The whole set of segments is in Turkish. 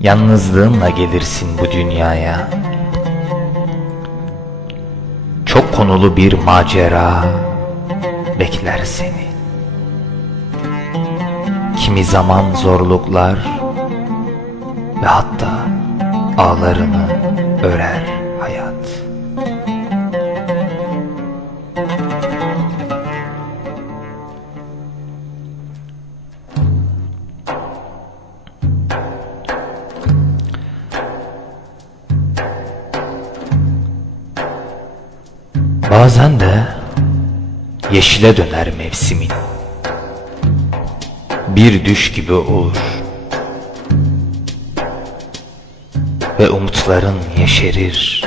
Yalnızlığınla gelirsin bu dünyaya. Çok konulu bir macera bekler seni. Kimi zaman zorluklar ve hatta ağlarını örer hayat. Bazen de yeşile döner mevsimin. Bir düş gibi olur. Ve umutların yeşerir.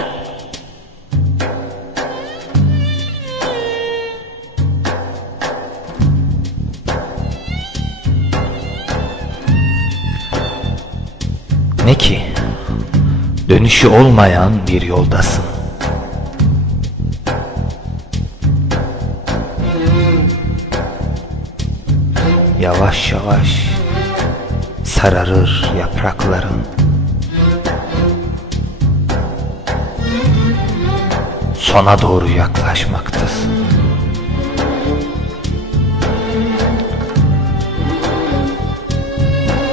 Ne ki? Dönüşü olmayan bir yoldasın. Yavaş yavaş sararır yaprakların. Sona doğru yaklaşmaktasın.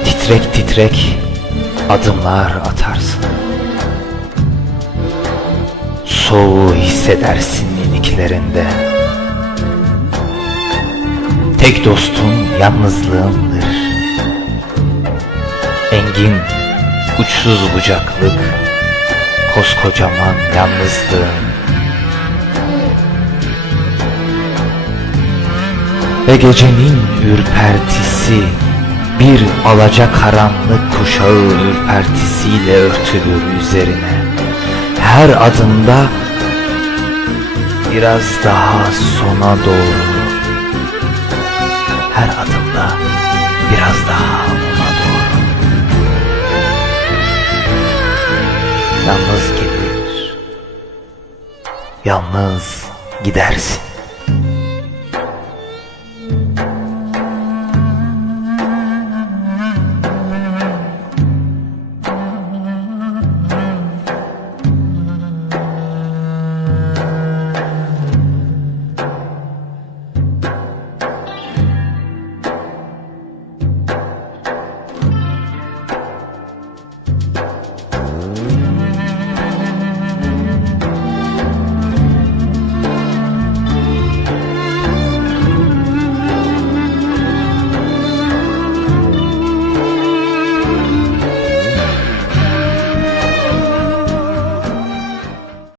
Titrek titrek adımlar atarsın. Soğuğu hissedersin iliklerinde. Tek dostun yalnızlığındır. Engin, uçsuz bucaklık, koskocaman yalnızlığın. Ve gecenin ürpertisi, bir alaca karanlık kuşağı ürpertisiyle örtülür üzerine. Her adımda biraz daha sona doğru her adımda biraz daha ona doğru. Yalnız gelir, yalnız gidersin.